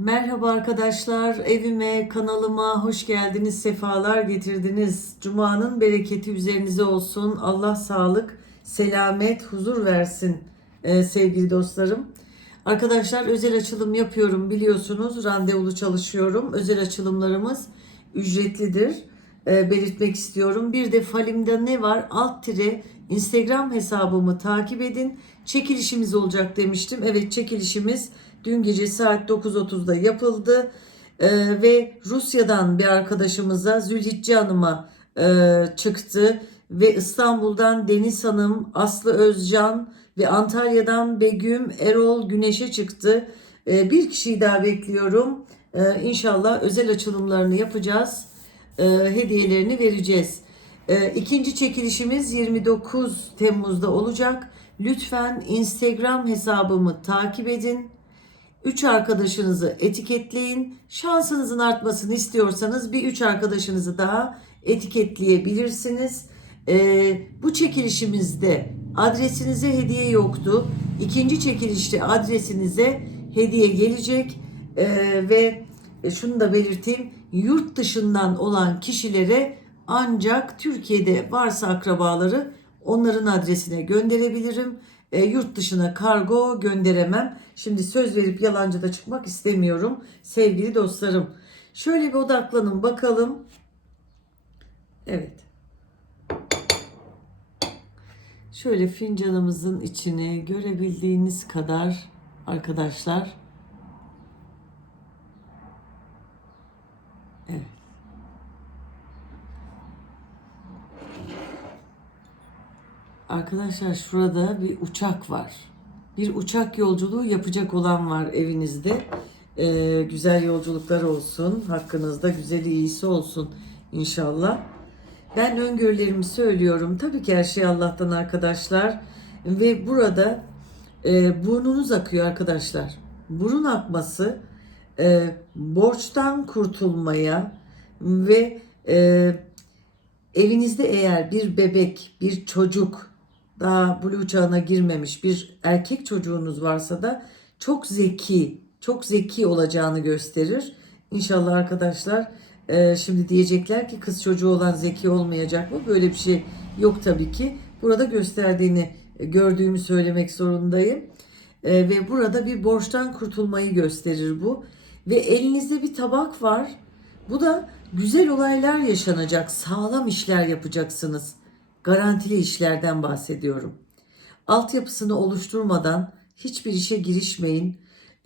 Merhaba arkadaşlar, evime, kanalıma hoş geldiniz, sefalar getirdiniz. Cuma'nın bereketi üzerinize olsun. Allah sağlık, selamet, huzur versin e, sevgili dostlarım. Arkadaşlar özel açılım yapıyorum biliyorsunuz. Randevulu çalışıyorum. Özel açılımlarımız ücretlidir. E, belirtmek istiyorum. Bir de Falim'de ne var? Alt tire Instagram hesabımı takip edin. Çekilişimiz olacak demiştim. Evet çekilişimiz dün gece saat 9.30'da yapıldı. E, ve Rusya'dan bir arkadaşımıza Zülhicce Hanım'a e, çıktı. Ve İstanbul'dan Deniz Hanım, Aslı Özcan ve Antalya'dan Begüm Erol Güneş'e çıktı. E, bir kişiyi daha bekliyorum. E, inşallah özel açılımlarını yapacağız. E, hediyelerini vereceğiz. E, ikinci çekilişimiz 29 Temmuz'da olacak. Lütfen Instagram hesabımı takip edin. Üç arkadaşınızı etiketleyin. Şansınızın artmasını istiyorsanız bir üç arkadaşınızı daha etiketleyebilirsiniz. Ee, bu çekilişimizde adresinize hediye yoktu. İkinci çekilişte adresinize hediye gelecek Ee, ve şunu da belirteyim. Yurt dışından olan kişilere ancak Türkiye'de varsa akrabaları onların adresine gönderebilirim. E, yurt dışına kargo gönderemem. Şimdi söz verip yalancı da çıkmak istemiyorum sevgili dostlarım. Şöyle bir odaklanın bakalım. Evet. Şöyle fincanımızın içini görebildiğiniz kadar arkadaşlar. Evet. Arkadaşlar şurada bir uçak var. Bir uçak yolculuğu yapacak olan var evinizde. Ee, güzel yolculuklar olsun. Hakkınızda güzeli iyisi olsun inşallah. Ben öngörülerimi söylüyorum. Tabii ki her şey Allah'tan arkadaşlar. Ve burada e, burnunuz akıyor arkadaşlar. Burun akması e, borçtan kurtulmaya ve e, evinizde eğer bir bebek, bir çocuk daha blue çağına girmemiş bir erkek çocuğunuz varsa da çok zeki, çok zeki olacağını gösterir. İnşallah arkadaşlar e, şimdi diyecekler ki kız çocuğu olan zeki olmayacak mı? Böyle bir şey yok tabii ki. Burada gösterdiğini gördüğümü söylemek zorundayım. E, ve burada bir borçtan kurtulmayı gösterir bu. Ve elinizde bir tabak var. Bu da güzel olaylar yaşanacak, sağlam işler yapacaksınız. Garantili işlerden bahsediyorum. Altyapısını oluşturmadan hiçbir işe girişmeyin.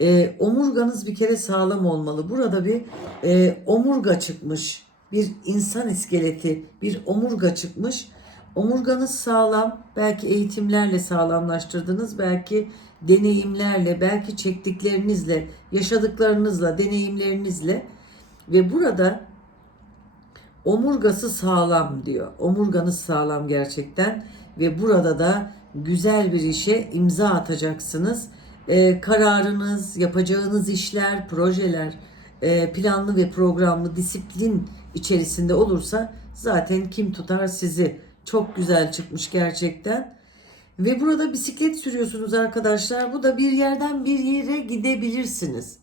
E, omurganız bir kere sağlam olmalı. Burada bir e, omurga çıkmış. Bir insan iskeleti, bir omurga çıkmış. Omurganız sağlam. Belki eğitimlerle sağlamlaştırdınız. Belki deneyimlerle, belki çektiklerinizle, yaşadıklarınızla, deneyimlerinizle. Ve burada omurgası sağlam diyor. Omurganız sağlam gerçekten ve burada da güzel bir işe imza atacaksınız. Ee, kararınız, yapacağınız işler, projeler e, planlı ve programlı disiplin içerisinde olursa zaten kim tutar sizi? Çok güzel çıkmış gerçekten. Ve burada bisiklet sürüyorsunuz arkadaşlar. Bu da bir yerden bir yere gidebilirsiniz.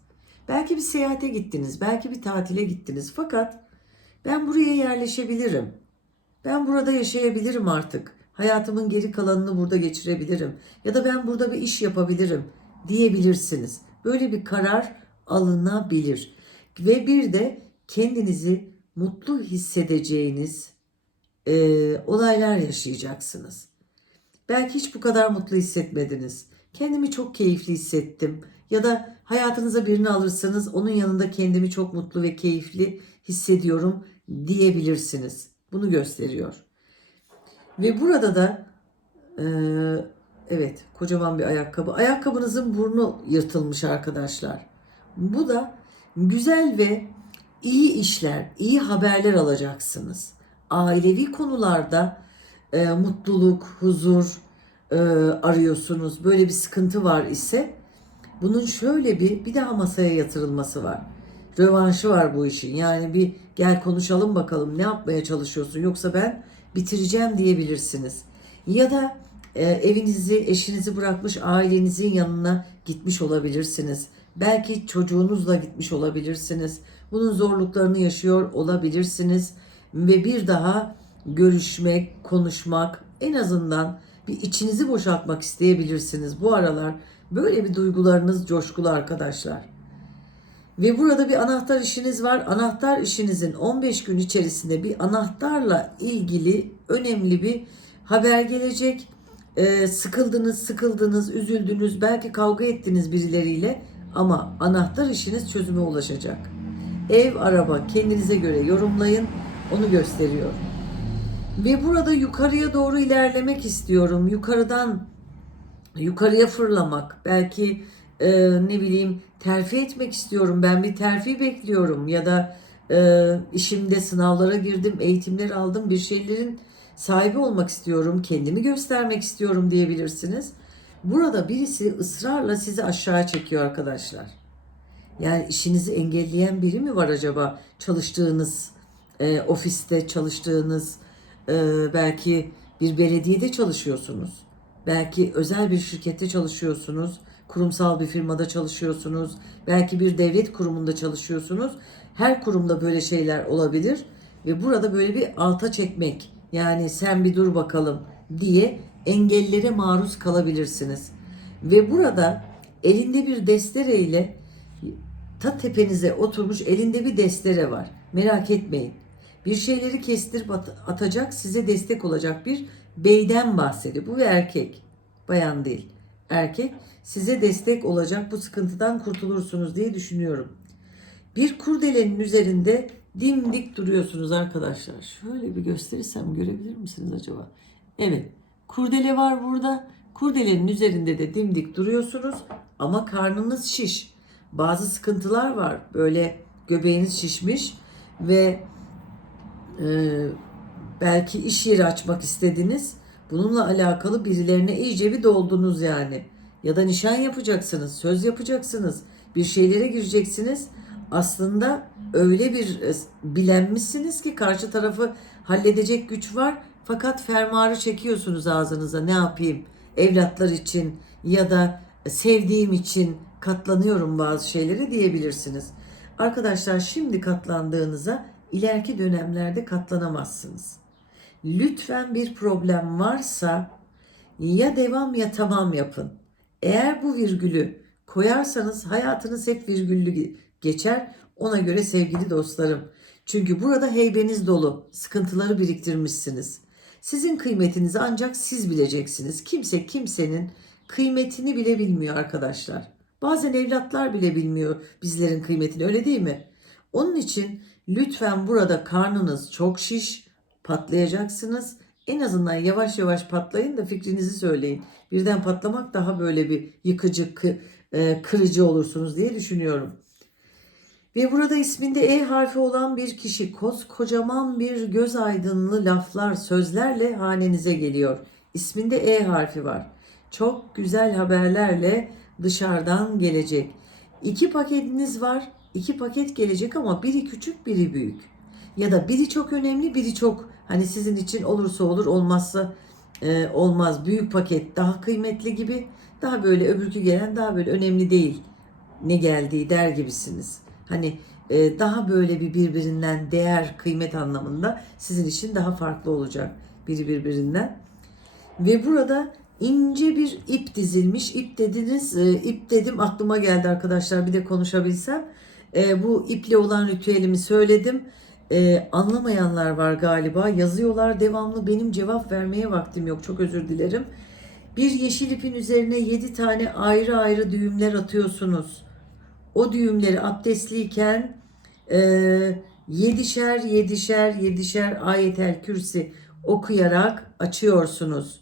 Belki bir seyahate gittiniz, belki bir tatile gittiniz. Fakat ben buraya yerleşebilirim. Ben burada yaşayabilirim artık. Hayatımın geri kalanını burada geçirebilirim. Ya da ben burada bir iş yapabilirim diyebilirsiniz. Böyle bir karar alınabilir. Ve bir de kendinizi mutlu hissedeceğiniz e, olaylar yaşayacaksınız. Belki hiç bu kadar mutlu hissetmediniz. Kendimi çok keyifli hissettim. Ya da hayatınıza birini alırsanız onun yanında kendimi çok mutlu ve keyifli hissediyorum diyebilirsiniz. Bunu gösteriyor. Ve burada da e, evet kocaman bir ayakkabı. Ayakkabınızın burnu yırtılmış arkadaşlar. Bu da güzel ve iyi işler, iyi haberler alacaksınız. Ailevi konularda e, mutluluk, huzur e, arıyorsunuz. Böyle bir sıkıntı var ise bunun şöyle bir bir daha masaya yatırılması var. Rövanşı var bu işin. Yani bir gel konuşalım bakalım ne yapmaya çalışıyorsun yoksa ben bitireceğim diyebilirsiniz. Ya da e, evinizi, eşinizi bırakmış ailenizin yanına gitmiş olabilirsiniz. Belki çocuğunuzla gitmiş olabilirsiniz. Bunun zorluklarını yaşıyor olabilirsiniz. Ve bir daha görüşmek, konuşmak, en azından bir içinizi boşaltmak isteyebilirsiniz. Bu aralar böyle bir duygularınız coşkulu arkadaşlar. Ve burada bir anahtar işiniz var. Anahtar işinizin 15 gün içerisinde bir anahtarla ilgili önemli bir haber gelecek. Ee, sıkıldınız, sıkıldınız, üzüldünüz, belki kavga ettiniz birileriyle ama anahtar işiniz çözüme ulaşacak. Ev, araba kendinize göre yorumlayın. Onu gösteriyor. Ve burada yukarıya doğru ilerlemek istiyorum. Yukarıdan yukarıya fırlamak. Belki e, ne bileyim terfi etmek istiyorum. Ben bir terfi bekliyorum ya da e, işimde sınavlara girdim, eğitimler aldım, bir şeylerin sahibi olmak istiyorum, kendimi göstermek istiyorum diyebilirsiniz. Burada birisi ısrarla sizi aşağı çekiyor arkadaşlar. Yani işinizi engelleyen biri mi var acaba? Çalıştığınız e, ofiste, çalıştığınız e, belki bir belediyede çalışıyorsunuz. Belki özel bir şirkette çalışıyorsunuz. Kurumsal bir firmada çalışıyorsunuz. Belki bir devlet kurumunda çalışıyorsunuz. Her kurumda böyle şeyler olabilir. Ve burada böyle bir alta çekmek. Yani sen bir dur bakalım diye engellere maruz kalabilirsiniz. Ve burada elinde bir destereyle ta tepenize oturmuş elinde bir destere var. Merak etmeyin. Bir şeyleri kestirip at- atacak, size destek olacak bir beyden bahsediyor. Bu bir erkek. Bayan değil. Erkek size destek olacak bu sıkıntıdan kurtulursunuz diye düşünüyorum. Bir kurdelenin üzerinde dimdik duruyorsunuz arkadaşlar. Şöyle bir gösterirsem görebilir misiniz acaba? Evet. Kurdele var burada. Kurdelenin üzerinde de dimdik duruyorsunuz ama karnınız şiş. Bazı sıkıntılar var. Böyle göbeğiniz şişmiş ve e, belki iş yeri açmak istediniz. Bununla alakalı birilerine iyice bir doldunuz yani. Ya da nişan yapacaksınız, söz yapacaksınız, bir şeylere gireceksiniz. Aslında öyle bir e, bilenmişsiniz ki karşı tarafı halledecek güç var. Fakat fermuarı çekiyorsunuz ağzınıza. Ne yapayım? Evlatlar için ya da sevdiğim için katlanıyorum bazı şeylere diyebilirsiniz. Arkadaşlar şimdi katlandığınıza ileriki dönemlerde katlanamazsınız. Lütfen bir problem varsa ya devam ya tamam yapın. Eğer bu virgülü koyarsanız hayatınız hep virgüllü geçer. Ona göre sevgili dostlarım. Çünkü burada heybeniz dolu. Sıkıntıları biriktirmişsiniz. Sizin kıymetinizi ancak siz bileceksiniz. Kimse kimsenin kıymetini bile bilmiyor arkadaşlar. Bazen evlatlar bile bilmiyor bizlerin kıymetini öyle değil mi? Onun için lütfen burada karnınız çok şiş, patlayacaksınız. En azından yavaş yavaş patlayın da fikrinizi söyleyin. Birden patlamak daha böyle bir yıkıcı, kı- e, kırıcı olursunuz diye düşünüyorum. Ve burada isminde E harfi olan bir kişi koskocaman bir göz aydınlı laflar, sözlerle hanenize geliyor. İsminde E harfi var. Çok güzel haberlerle dışarıdan gelecek. İki paketiniz var. İki paket gelecek ama biri küçük, biri büyük. Ya da biri çok önemli, biri çok hani sizin için olursa olur, olmazsa e, olmaz. Büyük paket daha kıymetli gibi. Daha böyle öbürkü gelen daha böyle önemli değil. Ne geldiği der gibisiniz. Hani e, daha böyle bir birbirinden değer, kıymet anlamında sizin için daha farklı olacak biri birbirinden. Ve burada ince bir ip dizilmiş. İp dediniz, e, ip dedim aklıma geldi arkadaşlar bir de konuşabilsem. E, bu iple olan ritüelimi söyledim. E, anlamayanlar var galiba. Yazıyorlar devamlı. Benim cevap vermeye vaktim yok. Çok özür dilerim. Bir yeşil ipin üzerine 7 tane ayrı ayrı düğümler atıyorsunuz. O düğümleri abdestliyken e, yedişer yedişer yedişer ayetel kürsi okuyarak açıyorsunuz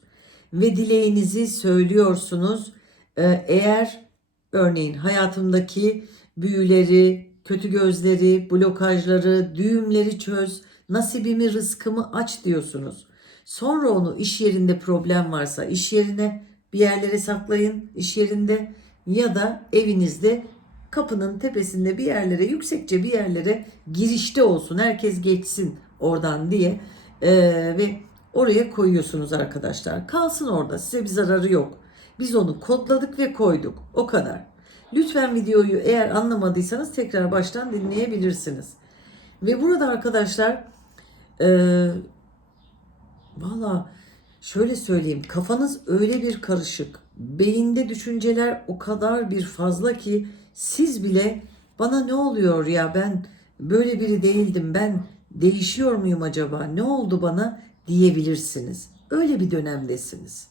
ve dileğinizi söylüyorsunuz. Ee, eğer örneğin hayatımdaki büyüleri, kötü gözleri, blokajları, düğümleri çöz, nasibimi, rızkımı aç diyorsunuz. Sonra onu iş yerinde problem varsa iş yerine bir yerlere saklayın, iş yerinde ya da evinizde kapının tepesinde bir yerlere, yüksekçe bir yerlere girişte olsun. Herkes geçsin oradan diye. Ee, ve oraya koyuyorsunuz arkadaşlar. Kalsın orada. Size bir zararı yok. Biz onu kodladık ve koyduk. O kadar. Lütfen videoyu eğer anlamadıysanız tekrar baştan dinleyebilirsiniz. Ve burada arkadaşlar eee Valla şöyle söyleyeyim kafanız öyle bir karışık beyinde düşünceler o kadar bir fazla ki siz bile bana ne oluyor ya ben böyle biri değildim ben değişiyor muyum acaba ne oldu bana diyebilirsiniz. Öyle bir dönemdesiniz.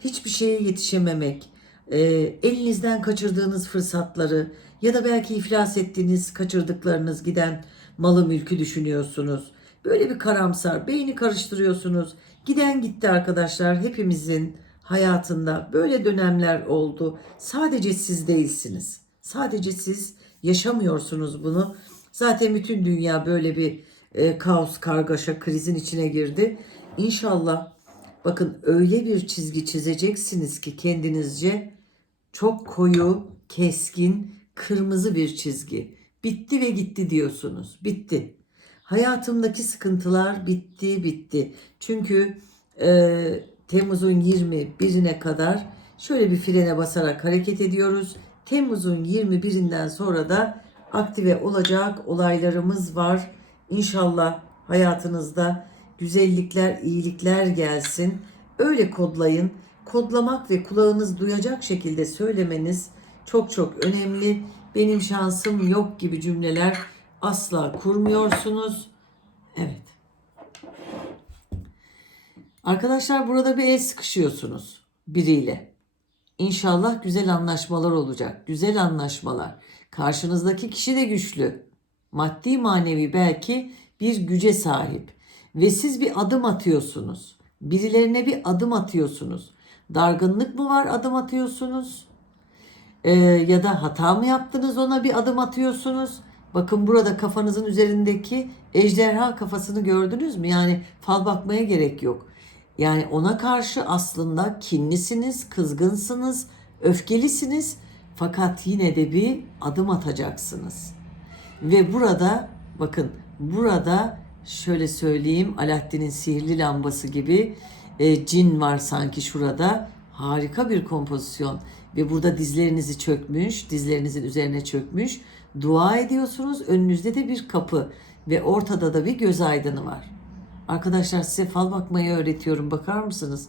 Hiçbir şeye yetişememek, e, elinizden kaçırdığınız fırsatları ya da belki iflas ettiğiniz, kaçırdıklarınız giden malı mülkü düşünüyorsunuz. Böyle bir karamsar, beyni karıştırıyorsunuz. Giden gitti arkadaşlar hepimizin hayatında böyle dönemler oldu. Sadece siz değilsiniz. Sadece siz yaşamıyorsunuz bunu. Zaten bütün dünya böyle bir e, kaos, kargaşa, krizin içine girdi. İnşallah bakın öyle bir çizgi çizeceksiniz ki kendinizce çok koyu, keskin, kırmızı bir çizgi. Bitti ve gitti diyorsunuz. Bitti. Hayatımdaki sıkıntılar bitti, bitti. Çünkü e, Temmuz'un 21'ine kadar şöyle bir frene basarak hareket ediyoruz. Temmuz'un 21'inden sonra da aktive olacak olaylarımız var. İnşallah hayatınızda güzellikler, iyilikler gelsin. Öyle kodlayın. Kodlamak ve kulağınız duyacak şekilde söylemeniz çok çok önemli. Benim şansım yok gibi cümleler asla kurmuyorsunuz. Evet. Arkadaşlar burada bir el sıkışıyorsunuz biriyle. İnşallah güzel anlaşmalar olacak. Güzel anlaşmalar. Karşınızdaki kişi de güçlü. Maddi manevi belki bir güce sahip. Ve siz bir adım atıyorsunuz. Birilerine bir adım atıyorsunuz. Dargınlık mı var adım atıyorsunuz? Ee, ya da hata mı yaptınız ona bir adım atıyorsunuz? Bakın burada kafanızın üzerindeki ejderha kafasını gördünüz mü? Yani fal bakmaya gerek yok. Yani ona karşı aslında kinlisiniz, kızgınsınız, öfkelisiniz. Fakat yine de bir adım atacaksınız. Ve burada bakın burada şöyle söyleyeyim Alaaddin'in sihirli lambası gibi e, cin var sanki şurada. Harika bir kompozisyon. Ve burada dizlerinizi çökmüş, dizlerinizin üzerine çökmüş. Dua ediyorsunuz. Önünüzde de bir kapı ve ortada da bir göz aydını var. Arkadaşlar size fal bakmayı öğretiyorum. Bakar mısınız?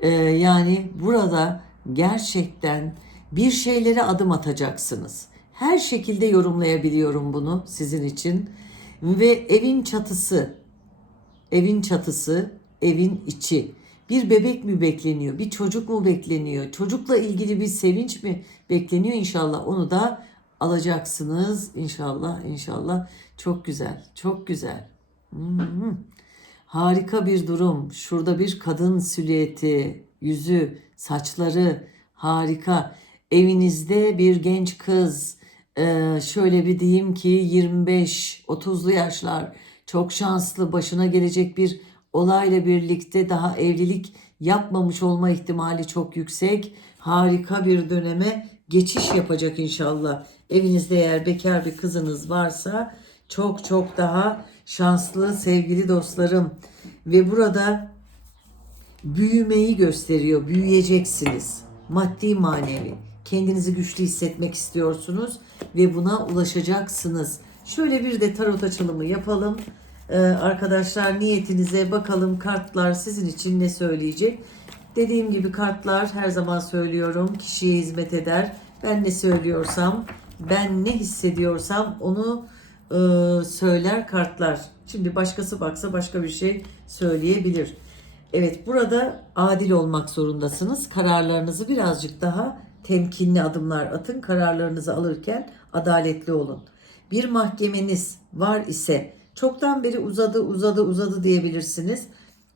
Ee, yani burada gerçekten bir şeylere adım atacaksınız. Her şekilde yorumlayabiliyorum bunu sizin için. Ve evin çatısı, evin çatısı, evin içi. Bir bebek mi bekleniyor, bir çocuk mu bekleniyor, çocukla ilgili bir sevinç mi bekleniyor inşallah onu da alacaksınız inşallah inşallah. Çok güzel, çok güzel. Hmm. Harika bir durum. Şurada bir kadın silüeti, yüzü, saçları harika. Evinizde bir genç kız, ee, şöyle bir diyeyim ki 25-30'lu yaşlar çok şanslı başına gelecek bir olayla birlikte daha evlilik yapmamış olma ihtimali çok yüksek. Harika bir döneme geçiş yapacak inşallah. Evinizde eğer bekar bir kızınız varsa çok çok daha şanslı sevgili dostlarım. Ve burada büyümeyi gösteriyor. Büyüyeceksiniz. Maddi manevi. Kendinizi güçlü hissetmek istiyorsunuz ve buna ulaşacaksınız. Şöyle bir de tarot açılımı yapalım. Ee, arkadaşlar niyetinize bakalım kartlar sizin için ne söyleyecek. Dediğim gibi kartlar her zaman söylüyorum kişiye hizmet eder. Ben ne söylüyorsam, ben ne hissediyorsam onu e, söyler kartlar. Şimdi başkası baksa başka bir şey söyleyebilir. Evet burada adil olmak zorundasınız. Kararlarınızı birazcık daha temkinli adımlar atın. Kararlarınızı alırken adaletli olun. Bir mahkemeniz var ise çoktan beri uzadı uzadı uzadı diyebilirsiniz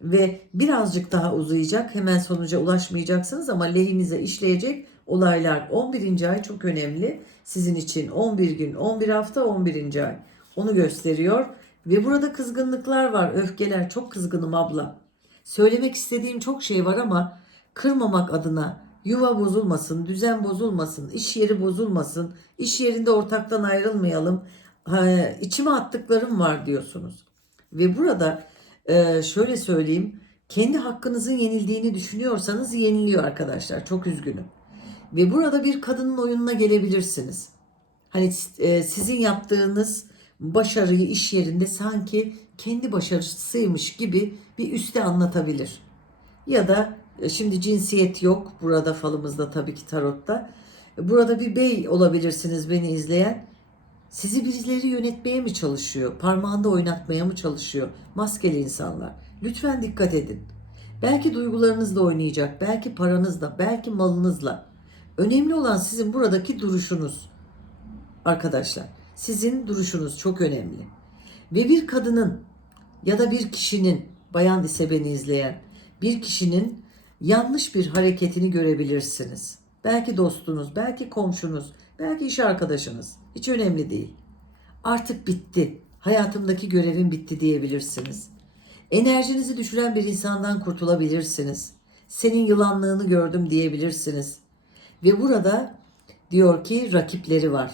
ve birazcık daha uzayacak. Hemen sonuca ulaşmayacaksınız ama lehinize işleyecek olaylar 11. ay çok önemli. Sizin için 11 gün, 11 hafta, 11. ay. Onu gösteriyor. Ve burada kızgınlıklar var, öfkeler. Çok kızgınım abla. Söylemek istediğim çok şey var ama kırmamak adına yuva bozulmasın, düzen bozulmasın, iş yeri bozulmasın, iş yerinde ortaktan ayrılmayalım. İçime attıklarım var diyorsunuz. Ve burada e, şöyle söyleyeyim, kendi hakkınızın yenildiğini düşünüyorsanız yeniliyor arkadaşlar. Çok üzgünüm. Ve burada bir kadının oyununa gelebilirsiniz. Hani e, sizin yaptığınız başarıyı iş yerinde sanki kendi başarısıymış gibi bir üste anlatabilir. Ya da e, şimdi cinsiyet yok burada falımızda tabii ki tarotta. Burada bir bey olabilirsiniz beni izleyen. Sizi birileri yönetmeye mi çalışıyor? Parmağında oynatmaya mı çalışıyor? Maskeli insanlar. Lütfen dikkat edin. Belki duygularınızla oynayacak, belki paranızla, belki malınızla. Önemli olan sizin buradaki duruşunuz. Arkadaşlar, sizin duruşunuz çok önemli. Ve bir kadının ya da bir kişinin, bayan ise beni izleyen, bir kişinin yanlış bir hareketini görebilirsiniz. Belki dostunuz, belki komşunuz, belki iş arkadaşınız. Hiç önemli değil. Artık bitti. Hayatımdaki görevim bitti diyebilirsiniz. Enerjinizi düşüren bir insandan kurtulabilirsiniz. Senin yılanlığını gördüm diyebilirsiniz. Ve burada diyor ki rakipleri var.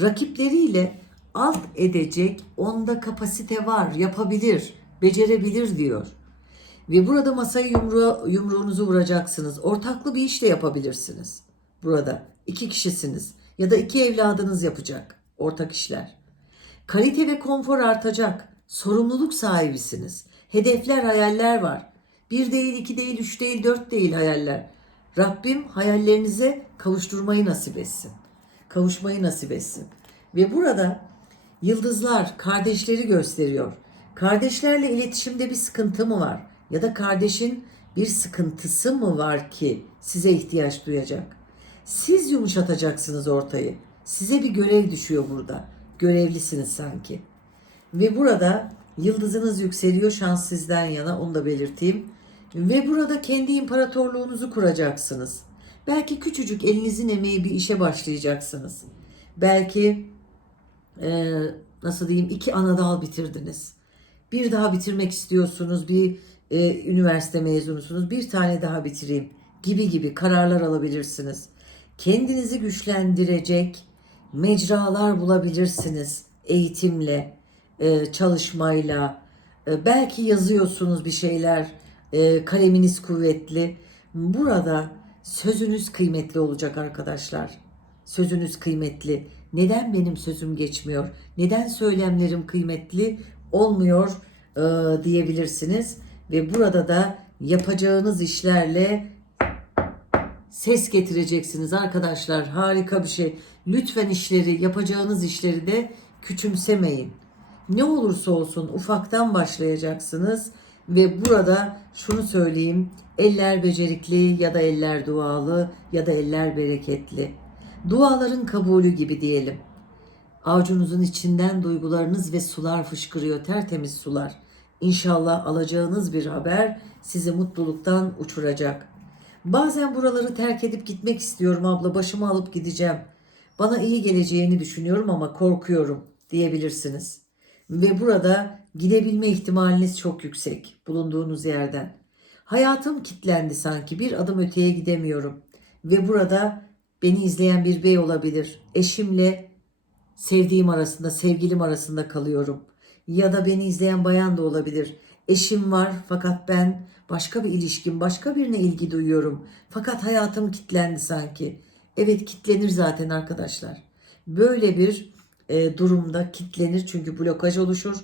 Rakipleriyle alt edecek onda kapasite var, yapabilir, becerebilir diyor. Ve burada masaya yumru yumruğunuzu vuracaksınız. Ortaklı bir iş de yapabilirsiniz. Burada iki kişisiniz ya da iki evladınız yapacak ortak işler. Kalite ve konfor artacak. Sorumluluk sahibisiniz. Hedefler, hayaller var. Bir değil, iki değil, üç değil, dört değil hayaller. Rabbim hayallerinize kavuşturmayı nasip etsin. Kavuşmayı nasip etsin. Ve burada yıldızlar kardeşleri gösteriyor. Kardeşlerle iletişimde bir sıkıntı mı var? Ya da kardeşin bir sıkıntısı mı var ki size ihtiyaç duyacak? Siz yumuşatacaksınız ortayı. Size bir görev düşüyor burada. Görevlisiniz sanki. Ve burada yıldızınız yükseliyor şans sizden yana onu da belirteyim. Ve burada kendi imparatorluğunuzu kuracaksınız. Belki küçücük elinizin emeği bir işe başlayacaksınız. Belki e, nasıl diyeyim iki ana dal bitirdiniz. Bir daha bitirmek istiyorsunuz. Bir e, üniversite mezunusunuz. Bir tane daha bitireyim gibi gibi kararlar alabilirsiniz. Kendinizi güçlendirecek mecralar bulabilirsiniz eğitimle, e, çalışmayla. E, belki yazıyorsunuz bir şeyler, e, kaleminiz kuvvetli. Burada sözünüz kıymetli olacak arkadaşlar. Sözünüz kıymetli. Neden benim sözüm geçmiyor? Neden söylemlerim kıymetli olmuyor e, diyebilirsiniz. Ve burada da yapacağınız işlerle ses getireceksiniz arkadaşlar. Harika bir şey. Lütfen işleri, yapacağınız işleri de küçümsemeyin. Ne olursa olsun ufaktan başlayacaksınız ve burada şunu söyleyeyim. Eller becerikli ya da eller dualı ya da eller bereketli. Duaların kabulü gibi diyelim. Avucunuzun içinden duygularınız ve sular fışkırıyor, tertemiz sular. İnşallah alacağınız bir haber sizi mutluluktan uçuracak. Bazen buraları terk edip gitmek istiyorum abla, başımı alıp gideceğim. Bana iyi geleceğini düşünüyorum ama korkuyorum diyebilirsiniz. Ve burada gidebilme ihtimaliniz çok yüksek bulunduğunuz yerden. Hayatım kilitlendi sanki bir adım öteye gidemiyorum. Ve burada beni izleyen bir bey olabilir. Eşimle sevdiğim arasında, sevgilim arasında kalıyorum. Ya da beni izleyen bayan da olabilir. Eşim var fakat ben başka bir ilişkim, başka birine ilgi duyuyorum. Fakat hayatım kilitlendi sanki. Evet kilitlenir zaten arkadaşlar. Böyle bir e, durumda kilitlenir çünkü blokaj oluşur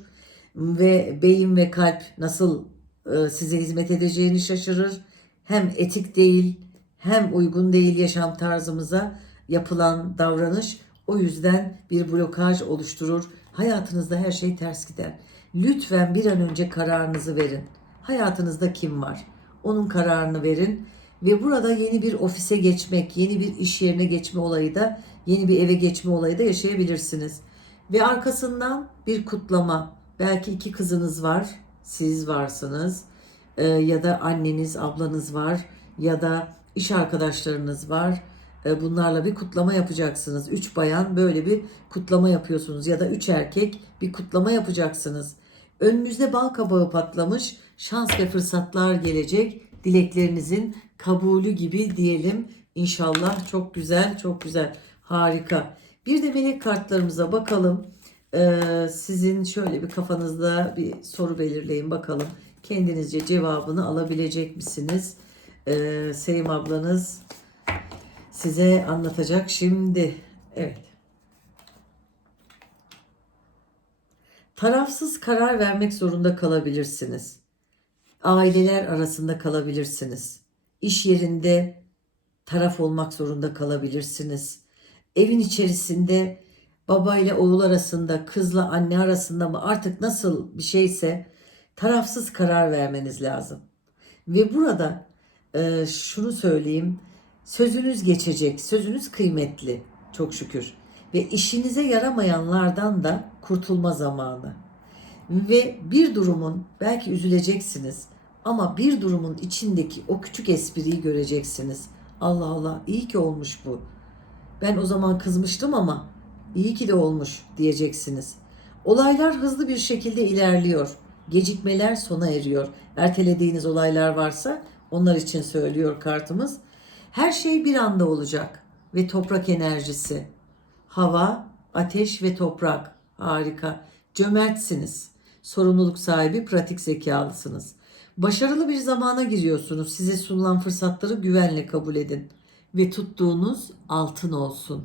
ve beyin ve kalp nasıl e, size hizmet edeceğini şaşırır. Hem etik değil hem uygun değil yaşam tarzımıza yapılan davranış o yüzden bir blokaj oluşturur. Hayatınızda her şey ters gider. Lütfen bir an önce kararınızı verin. Hayatınızda kim var? Onun kararını verin ve burada yeni bir ofise geçmek, yeni bir iş yerine geçme olayı da, yeni bir eve geçme olayı da yaşayabilirsiniz. Ve arkasından bir kutlama. Belki iki kızınız var, siz varsınız Ee, ya da anneniz, ablanız var ya da iş arkadaşlarınız var. Ee, bunlarla bir kutlama yapacaksınız. Üç bayan böyle bir kutlama yapıyorsunuz ya da üç erkek bir kutlama yapacaksınız. Önünüzde bal kabağı patlamış, şans ve fırsatlar gelecek. Dileklerinizin kabulü gibi diyelim. İnşallah çok güzel, çok güzel, harika. Bir de melek kartlarımıza bakalım. Ee, sizin şöyle bir kafanızda bir soru belirleyin bakalım. Kendinizce cevabını alabilecek misiniz? Ee, Sevim ablanız size anlatacak şimdi. Evet. Tarafsız karar vermek zorunda kalabilirsiniz. Aileler arasında kalabilirsiniz. İş yerinde taraf olmak zorunda kalabilirsiniz. Evin içerisinde baba ile oğul arasında, kızla anne arasında mı artık nasıl bir şeyse tarafsız karar vermeniz lazım. Ve burada e, şunu söyleyeyim. Sözünüz geçecek, sözünüz kıymetli çok şükür. Ve işinize yaramayanlardan da kurtulma zamanı. Ve bir durumun belki üzüleceksiniz ama bir durumun içindeki o küçük espriyi göreceksiniz. Allah Allah iyi ki olmuş bu. Ben o zaman kızmıştım ama iyi ki de olmuş diyeceksiniz. Olaylar hızlı bir şekilde ilerliyor. Gecikmeler sona eriyor. Ertelediğiniz olaylar varsa onlar için söylüyor kartımız. Her şey bir anda olacak ve toprak enerjisi. Hava, ateş ve toprak. Harika. Cömertsiniz. Sorumluluk sahibi, pratik zekalısınız. Başarılı bir zamana giriyorsunuz. Size sunulan fırsatları güvenle kabul edin ve tuttuğunuz altın olsun.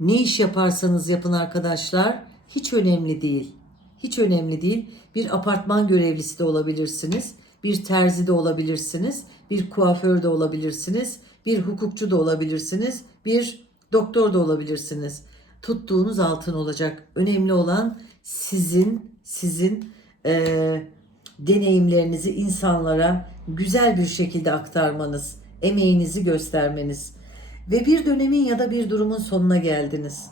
Ne iş yaparsanız yapın arkadaşlar hiç önemli değil. Hiç önemli değil. Bir apartman görevlisi de olabilirsiniz. Bir terzi de olabilirsiniz. Bir kuaför de olabilirsiniz. Bir hukukçu da olabilirsiniz. Bir doktor da olabilirsiniz. Tuttuğunuz altın olacak. Önemli olan sizin sizin eee, deneyimlerinizi insanlara güzel bir şekilde aktarmanız, emeğinizi göstermeniz ve bir dönemin ya da bir durumun sonuna geldiniz.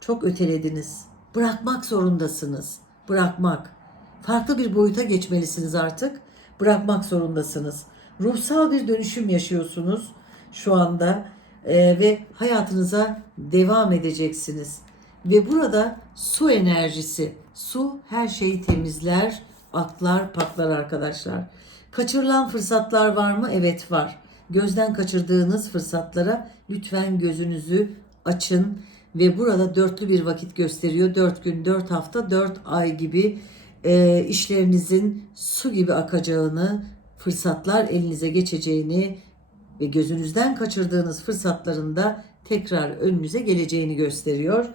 Çok ötelediniz. Bırakmak zorundasınız. Bırakmak. Farklı bir boyuta geçmelisiniz artık. Bırakmak zorundasınız. Ruhsal bir dönüşüm yaşıyorsunuz şu anda Ee, ve hayatınıza devam edeceksiniz. Ve burada su enerjisi, su her şeyi temizler, aklar, paklar arkadaşlar. Kaçırılan fırsatlar var mı? Evet var. Gözden kaçırdığınız fırsatlara lütfen gözünüzü açın ve burada dörtlü bir vakit gösteriyor. Dört gün, dört hafta, dört ay gibi e, işlerinizin su gibi akacağını, fırsatlar elinize geçeceğini ve gözünüzden kaçırdığınız fırsatların da tekrar önünüze geleceğini gösteriyor.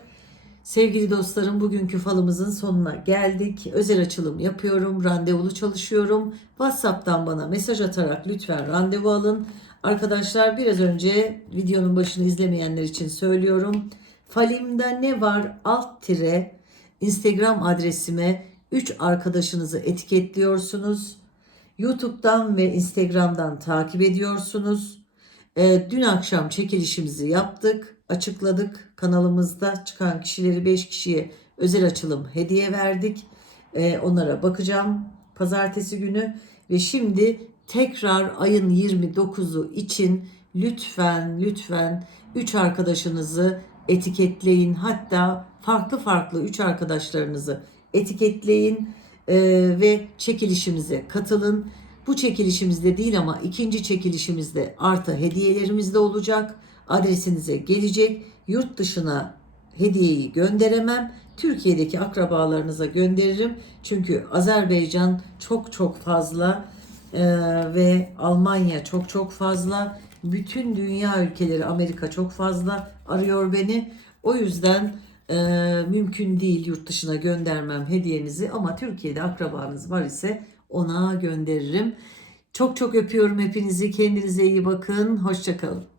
Sevgili dostlarım bugünkü falımızın sonuna geldik. Özel açılım yapıyorum. Randevulu çalışıyorum. WhatsApp'tan bana mesaj atarak lütfen randevu alın. Arkadaşlar biraz önce videonun başını izlemeyenler için söylüyorum. Falimde ne var alt tire Instagram adresime 3 arkadaşınızı etiketliyorsunuz. YouTube'dan ve Instagram'dan takip ediyorsunuz. Ee, dün akşam çekilişimizi yaptık, açıkladık. Kanalımızda çıkan kişileri 5 kişiye özel açılım hediye verdik. Ee, onlara bakacağım pazartesi günü ve şimdi tekrar ayın 29'u için lütfen lütfen 3 arkadaşınızı etiketleyin. Hatta farklı farklı 3 arkadaşlarınızı etiketleyin ee, ve çekilişimize katılın. Bu çekilişimizde değil ama ikinci çekilişimizde artı hediyelerimiz de olacak. Adresinize gelecek. Yurt dışına hediyeyi gönderemem. Türkiye'deki akrabalarınıza gönderirim. Çünkü Azerbaycan çok çok fazla e, ve Almanya çok çok fazla. Bütün dünya ülkeleri Amerika çok fazla arıyor beni. O yüzden e, mümkün değil yurt dışına göndermem hediyenizi ama Türkiye'de akrabanız var ise ona gönderirim. Çok çok öpüyorum hepinizi. Kendinize iyi bakın. Hoşçakalın.